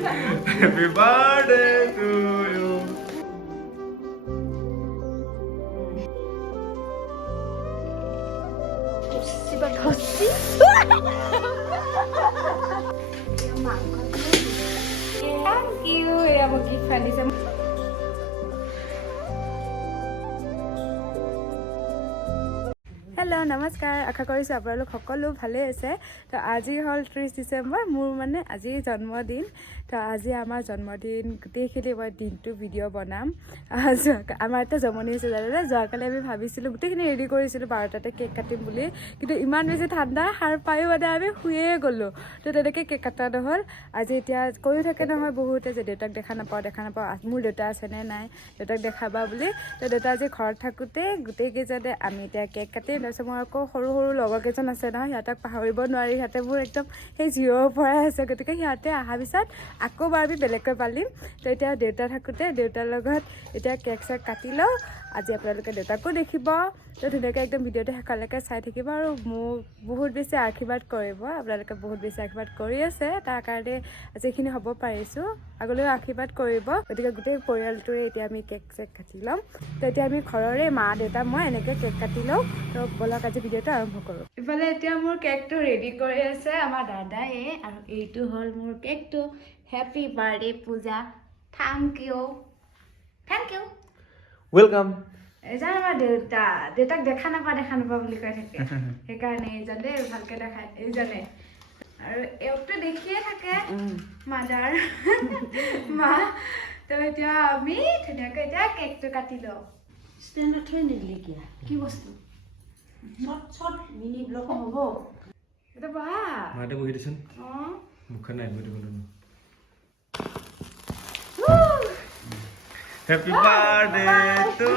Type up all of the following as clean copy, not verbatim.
Happy birthday to you. Thank you. এয়া মোক gift আনিছে। হেল্ল' নমস্কাৰ, আশা কৰিছোঁ আপোনালোক সকলো ভালেই আছে। তো আজি হ'ল 30 ডিচেম্বৰ, মোৰ মানে আজি জন্মদিন। তো আজি আমাৰ জন্মদিন গোটেইখিনি মই দিনটো ভিডিঅ' বনাম। আমাৰ এতিয়া জমনি হৈছে জানেনে, যোৱাকালি আমি ভাবিছিলোঁ গোটেইখিনি ৰেডি কৰিছিলোঁ 12টাতে কেক কাটিম বুলি, কিন্তু ইমান বেছি ঠাণ্ডা, সাৰ পায়ো মানে আমি শুয়ে গ'লোঁ। তো তেনেকৈ কেক কটা নহ'ল। আজি এতিয়া কৈও থাকে নহয় বহুতে যে দেউতাক দেখা নাপাওঁ, মোৰ দেউতা আছেনে নাই, দেউতাক দেখাবা বুলি। তো দেউতা আজি ঘৰত থাকোঁতে গোটেইকেইজনে আমি এতিয়া কেক কাটিম। তাৰপিছত মোৰ আকৌ সৰু সৰু লগৰ কেইজন আছে নহয়, সিহঁতক পাহৰিব নোৱাৰি, সিহঁতে মোৰ একদম সেই জিৰৰ পৰাই আছে। গতিকে সিহঁতে অহাৰ পিছত আকৌ বাৰু আমি বেলেগকৈ পালিম। তো এতিয়া দেউতা থাকোঁতে দেউতাৰ লগত এতিয়া কেক চেক কাটি লওঁ। আজি আপোনালোকে দেউতাকো দেখিব। তো ধুনীয়াকৈ একদম ভিডিঅ'টো শেষলৈকে চাই থাকিব আৰু মোক বহুত বেছি আশীৰ্বাদ কৰিব। আপোনালোকে বহুত বেছি আশীৰ্বাদ কৰি আছে, তাৰ কাৰণে আজি এইখিনি হ'ব পাৰিছোঁ। আগলৈও আশীৰ্বাদ কৰিব। গতিকে গোটেই পৰিয়ালটোৰে এতিয়া আমি কেক চেক কাটি ল'ম। তো এতিয়া আমি ঘৰৰে মা দেউতা মই এনেকৈ কেক কাটি লওঁ। তো ব'লক আজি ভিডিঅ'টো আৰম্ভ কৰোঁ। ইফালে এতিয়া মোৰ কেকটো ৰেডি কৰি আছে আমাৰ দাদায়ে, আৰু এইটো হ'ল মোৰ কেকটো। হেপী বাৰ্থডে পূজা, থেংক ইউ। Welcome. এইজন আমাৰ দেউতাক দেখা নাপা বুলি কৈ থাকে। সেইকাৰণে এইজনে ভালকৈ দেখায়, এইজনে। আৰু এওঁকটো দেখিয়ে থাকে মাদাৰ মা। তো এতিয়া আমি ধুনীয়াকৈ এতিয়া কেকটো কাটি লওঁ। ষ্টেণ্ডত থৈ নিদিলি কিয়? কি বস্তু? চট মিনি ব্লক হ'ব। এটা বহা। মাতে বহি দিছোন। অঁ মুখখন নাই বহি দিব। Happy birthday to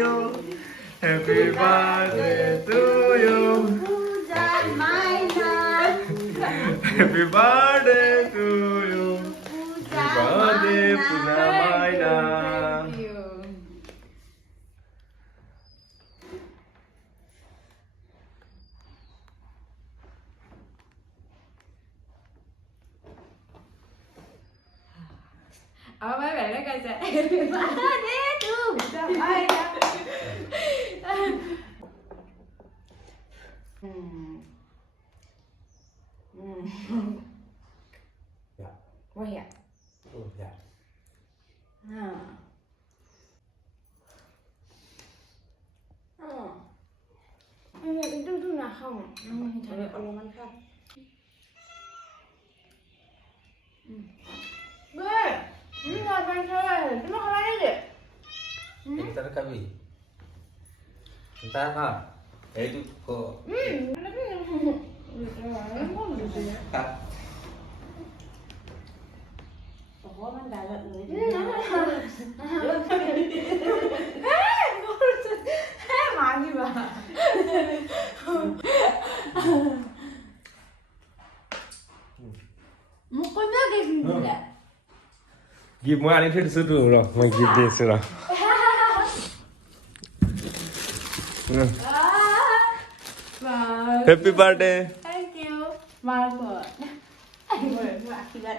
you. Happy birthday to you. পূজা মাইনা, Happy birthday to you. পূজা Happy birthday, Pooja Maina. Thank you. Apa bener kaca? Ada tuh, bisa aja. Ya. Oh ya. Oh ya. Itu tuh nakal. অলপমান খা। Gue, ini ngapain salah? Cuma kalau aja. Kita kami. Entah apa. Itu kok. Kak. অকণমান ডালত লৈ মাগিবা। মোক কোনে gift দিলে? Gift মই আনি থৈ দিছো তো ৰ মই গিফ্ট দি আছো ৰ Happy birthday. Thank you. Margot. আশীৰ্বাদ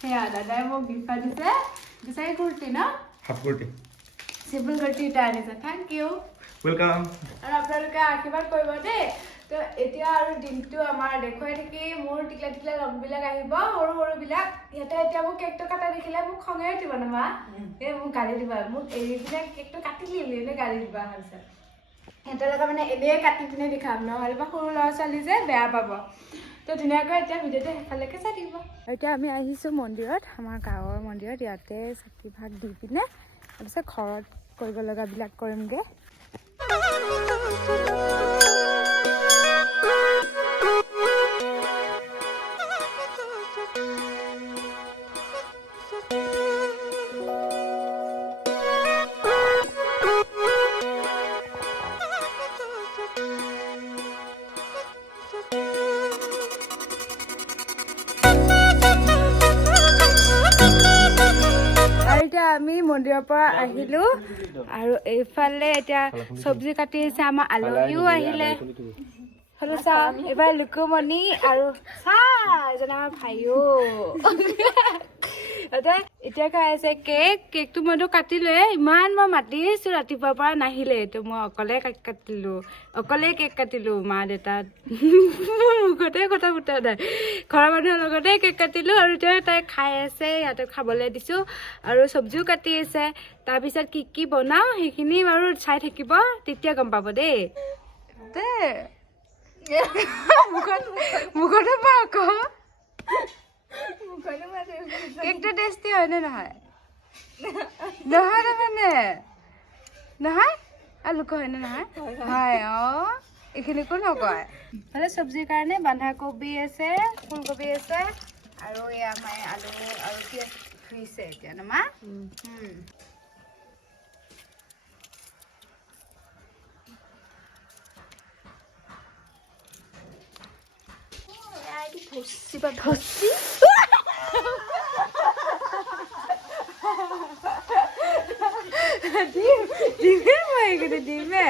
সেয়া দাদাই মোক গিফ্ট দিছে। বিচাৰি কুৰ্তি ন? হাফ কুৰ্তি। চিম্পল কুৰ্তি এটা আনিছে। Thank you. ওয়েলকাম। আৰু আপোনালোকে আশীৰ্বাদ কৰিব দেই। তো এতিয়া আৰু দিনটো আমাৰ দেখুৱাই থাকি মোৰ টিকলা টিকলা লগবিলাক আহিব, সৰু সৰুবিলাক। সিহঁতে এতিয়া মোক কেকটো কাটা দেখিলে মোক খঙে উঠিব ন মা। এই মোক গালি দিবা, মোক এৰি পিনে কেকটো কাটিলি এনে গালি দিবা হৈছে। সিহঁতৰ মানে এনেই কাটি পিনে দেখাম, নহ'লে বা সৰু ল'ৰা ছোৱালী যে বেয়া পাব। তো ধুনীয়াকৈ এতিয়া ভিডিঅ'টো শেষলৈকে চাই থাকিব। এতিয়া আমি আহিছোঁ মন্দিৰত, আমাৰ গাঁৱৰ মন্দিৰত। ইয়াতে চাকি ভাগ দি পিনে তাৰপিছত ঘৰত কৰিব লগাবিলাক কৰিমগৈ। আমি মন্দিৰৰ পৰা আহিলোঁ আৰু এইফালে এতিয়া চব্জি কাটি আছে, আমাৰ আলহীও আহিলে। হ'লে চাওঁ এইবাৰ লুকুমণি আৰু চাই এজন আমাৰ ভাইও এতিয়া খাই আছে কেকটো মইতো কাটিলোৱে ইমান মই মাতি আছো ৰাতিপুৱাৰ পৰা নাহিলে তো মই অকলে কেক কাটিলো মা দেউতাত মুখতে কথা ফুটা নাই ঘৰৰ মানুহৰ লগতে কেক কাটিলো আৰু এতিয়া তাই খাই আছে সিহঁতক খাবলৈ দিছো আৰু চব্জিও কাটি আছে তাৰপিছত কি বনাওঁ সেইখিনি বাৰু চাই থাকিব তেতিয়া গম পাব দেই মুখতে পা আকৌ কেকটো টেষ্টি হয়নে নহয় নহয় আৰু লোক হয়নে নহয় হয় এইখিনি কোন নকয় মানে চব্জিৰ কাৰণে বন্ধাকবি আছে ফুলকবি আছে আৰু এয়া মায়ে আলু আৰু পিঁয়াজ ধুইছে এতিয়া নমা ধচি ডিমে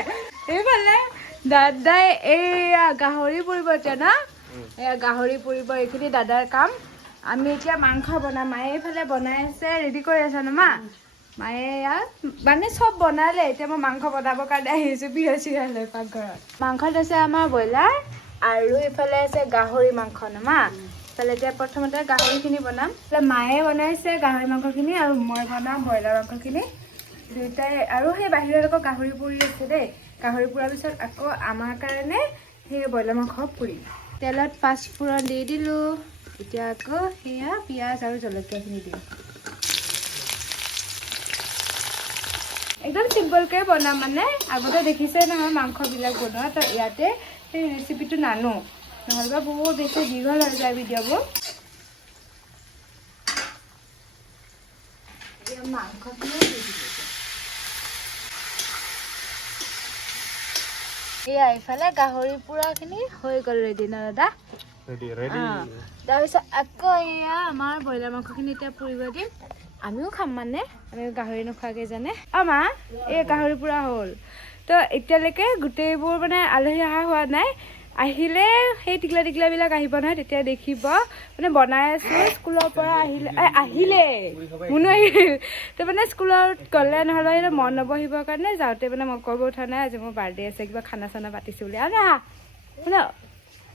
এইফালে দাদাই এয়া গাহৰি পুৰিব এতিয়া না এয়া গাহৰি পুৰিব এইখিনি দাদাৰ কাম আমি এতিয়া মাংস বনাম মায়ে এইফালে বনাই আছে ৰেডি কৰি আছে ন মা মায়ে ইয়াত মানে চব বনালে এতিয়া মই মাংস বনাবৰ কাৰণে আহিছোঁ বিয়া চিয়া লৈ পাকঘৰত মাংসত আছে আমাৰ ব্ৰইলাৰ আৰু এইফালে আছে গাহৰি মাংস ন মা এইফালে এতিয়া প্ৰথমতে গাহৰিখিনি বনাম মায়ে বনাইছে গাহৰি মাংসখিনি আৰু মই বনাম ব্ৰইলাৰ মাংসখিনি দুইটাই আৰু সেই বাহিৰত আকৌ গাহৰি পুৰি আছে দেই গাহৰি পুৰাৰ পিছত আকৌ আমাৰ কাৰণে সেই ব্ৰইলাৰ মাংস পুৰিম তেলত পাঁচফোৰণ দি দিলোঁ এতিয়া আকৌ সেয়া পিঁয়াজ আৰু জলকীয়াখিনি দিম একদম চিম্পলকৈ বনাম মানে আগতে দেখিছে নহয় মাংসবিলাক বনোৱা তো ইয়াতে সেই ৰেচিপিটো নানো নহ'লে বহুত বেছি দীঘল হৈ যায় ভিডিঅ'বোৰ মাংসখিনি দি দিলোঁ এয়া এইফালে গাহৰি পোৰাখিনি হৈ গ'ল ৰেডি ন দাদা তাৰপিছত আকৌ এয়া আমাৰ ব্ৰইলাৰ মাংসখিনি এতিয়া পুৰিব দিম আমিও খাম মানে আমি গাহৰি নোখোৱাকৈ জানে মা এই গাহৰি পোৰা হ'ল তো এতিয়ালৈকে গোটেইবোৰ মানে আলহী অহা হোৱা নাই আহিলে সেই টিকলাবিলাক আহিব নহয় তেতিয়া দেখিব মানে বনাই আছোঁ স্কুলৰ পৰা আহিলে মুনু আহিল তো মানে স্কুলত গ'লে নহ'লে মন নবহিবৰ কাৰণে যাওঁতে মানে মই ক'ব উঠা নাই আজি মোৰ বাৰ্থডে আছে কিবা খানা চানা পাতিছোঁ বুলি আৰু শুন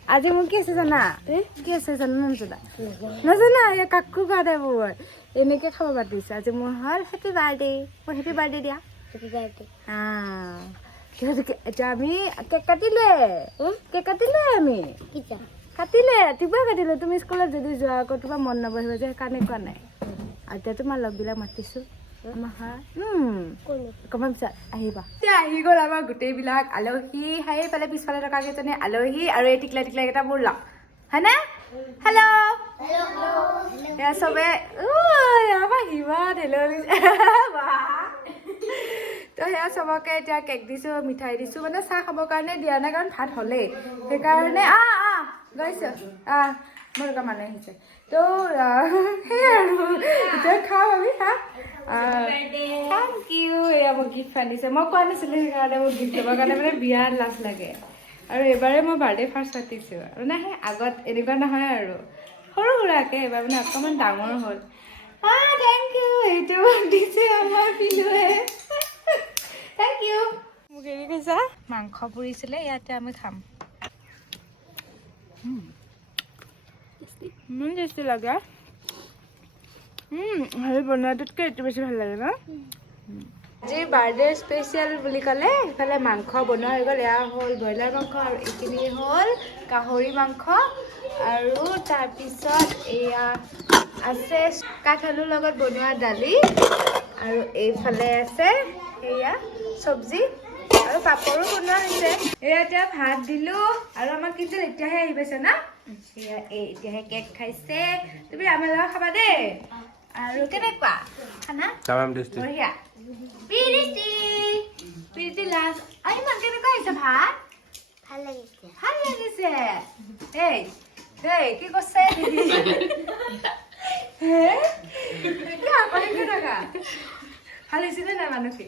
আজি মোৰ কি আছে জানা কি আছে জানা নাজানা এই কাকু কাৰণে মোৰ এনেকৈ খাব পাতিছে আজি মোৰ হ'ল হেপী বাৰ্থডে মোৰ হেপী বাৰ্থডে দিয়া এতিয়া আমি কেক কাটিলে আমি কাটিলে ৰাতিপুৱা কাটিলোঁ তুমি স্কুলত যদি যোৱা আকৌ তোমাৰ মন নবহিব যে সেইকাৰণে কোৱা নাই আৰু এতিয়া তোমাৰ লগবিলাক মাতিছোঁ অকণমান পিছত আহিবা এতিয়া আহি গ'ল আমাৰ গোটেইবিলাক আলহী সেইফালে পিছফালে থকা কেইজনী আলহী আৰু এই টিকলাকেইটা মোৰ লগ হয়নে হেল্ল' এয়া চবে আমাৰ হিমান হেল্ল' তো সেয়া চবকে এতিয়া কেক দিছোঁ মিঠাই দিছোঁ মানে চাহ খাবৰ কাৰণে দিয়া নাই কাৰণ ভাত হ'লেই সেইকাৰণে গৈছোঁ মোৰ লগা মানুহ আহিছে তো সেয়াই আৰু এতিয়া খাওঁ আমি থেংক ইউ এয়া মোক গিফ্ট আনিছে মই কোৱা নাছিলোঁ সেইকাৰণে মোক গিফ্ট ল'বৰ কাৰণে মানে বিৰাট লাজ লাগে আৰু এইবাৰে মই বাৰ্থডে ফাৰ্ষ্ট পাতিছোঁ মানে সেই আগত এনেকুৱা নহয় আৰু সৰু সুৰাকৈ এইবাৰ মানে অকণমান ডাঙৰ হ'ল থেংক ইউ এইটো দিছে আমাৰ পিনুৱে থেংক ইউ মোক এৰি কৈছা মাংস পুৰিছিলে ইয়াতে আমি খাম ইমান টেষ্টি লাগে হেৰি বনোৱাটোতকৈ এইটো বেছি ভাল লাগে ন আজিৰ বাৰ্থডে স্পেচিয়েল বুলি ক'লে সেইফালে মাংস বনোৱা হৈ গ'ল এয়া হ'ল ব্ৰইলাৰ মাংস আৰু এইখিনি হ'ল গাহৰি মাংস আৰু তাৰপিছত এয়া আছে কাঠআলুৰ লগত বনোৱা দালি আৰু এইফালে আছে এয়া চব্জি আৰু পাপৰো বনোৱা হৈছে এয়া এতিয়া ভাত দিলোঁ আৰু আমাৰ কিন্তু এতিয়াহে আহি পাইছে না এয়া এতিয়াহে কেক খাইছে তুমি আমাৰ লগত খাবা দেই আৰু কেনেকুৱা খানা বঢ়িয়া প্ৰীতি লাজ ইমান কেনেকুৱা হৈছে ভাত ভাল লাগিছে এই কি কৈছে ভাল হৈছিলে নাই মানুহকে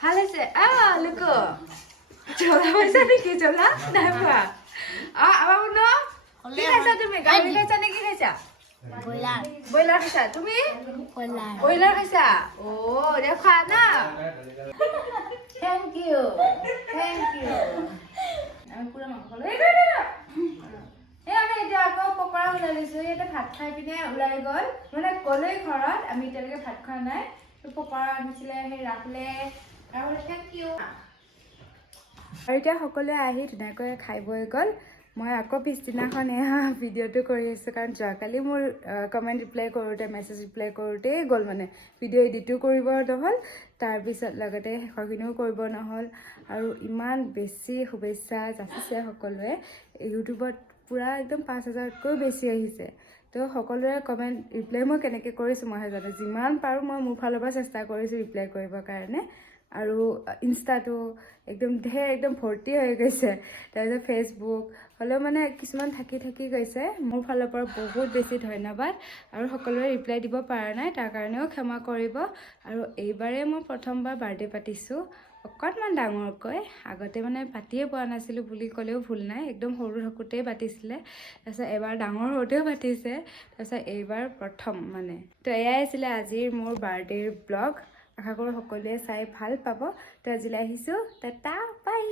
ভাল হৈছে লুকু জ্বলা পাইছা নেকি জ্বলা নাই পোৱা আমাৰ শুনো কি খাইছা তুমি গাহৰি খাইছা নে কি খাইছা ব্ৰইলাৰ খাইছা তুমি ব্ৰইলাৰ খাইছা দে খোৱা না থেংক ইউ আমি পুৰা মাংস খালো আমি এতিয়া আকৌ পকৰা ওলাই লৈছো ইয়াতে ভাত খাই পিনে ওলাই গ'ল মানে গ'লেই ঘৰত আমি এতিয়ালৈকে ভাত খোৱা নাই পকৰা আনিছিলে সেই ৰাহুলে থেংক ইউ আৰু এতিয়া সকলোৱে আহি ধুনীয়াকৈ খাই বৈ গ'ল মই আকৌ পিছদিনাখন এয়া ভিডিঅ'টো কৰি আছোঁ কাৰণ যোৱাকালি মোৰ কমেণ্ট ৰিপ্লাই কৰোঁতে মেছেজ ৰিপ্লাই কৰোঁতেই গ'ল মানে ভিডিঅ' এডিটো কৰিব নহ'ল তাৰপিছত লগতে শেষৰখিনিও কৰিব নহ'ল আৰু ইমান বেছি শুভেচ্ছা যাচিছে সকলোৱে ইউটিউবত পূৰা একদম 5,000তকৈও বেছি আহিছে তো সকলোৰে কমেণ্ট ৰিপ্লাই মই কেনেকৈ কৰিছোঁ মইহে জানো যিমান পাৰোঁ মই মোৰ ফালৰ পৰা চেষ্টা কৰিছোঁ ৰিপ্লাই কৰিবৰ কাৰণে আৰু ইনষ্টাটো একদম ভৰ্তি হৈ গৈছে তাৰপিছত ফেচবুক হ'লেও মানে কিছুমান থাকি গৈছে মোৰ ফালৰ পৰা বহুত বেছি ধন্যবাদ আৰু সকলোৰে ৰিপ্লাই দিব পৰা নাই তাৰ কাৰণেও ক্ষমা কৰিব আৰু এইবাৰে মই প্ৰথমবাৰ বাৰ্থডে পাতিছোঁ অকণমান ডাঙৰকৈ আগতে মানে পাতিয়ে পোৱা নাছিলোঁ বুলি ক'লেও ভুল নাই একদম সৰু থাকোঁতেই পাতিছিলে তাৰপিছত এবাৰ ডাঙৰ হওঁতেও পাতিছে তাৰপিছত এইবাৰ প্ৰথম মানে তো এয়াই আছিলে আজিৰ মোৰ বাৰ্থডেৰ ব্লগ আশা কৰোঁ সকলোৱে চাই ভাল পাব তো আজিলৈ আহিছোঁ টাটা বাই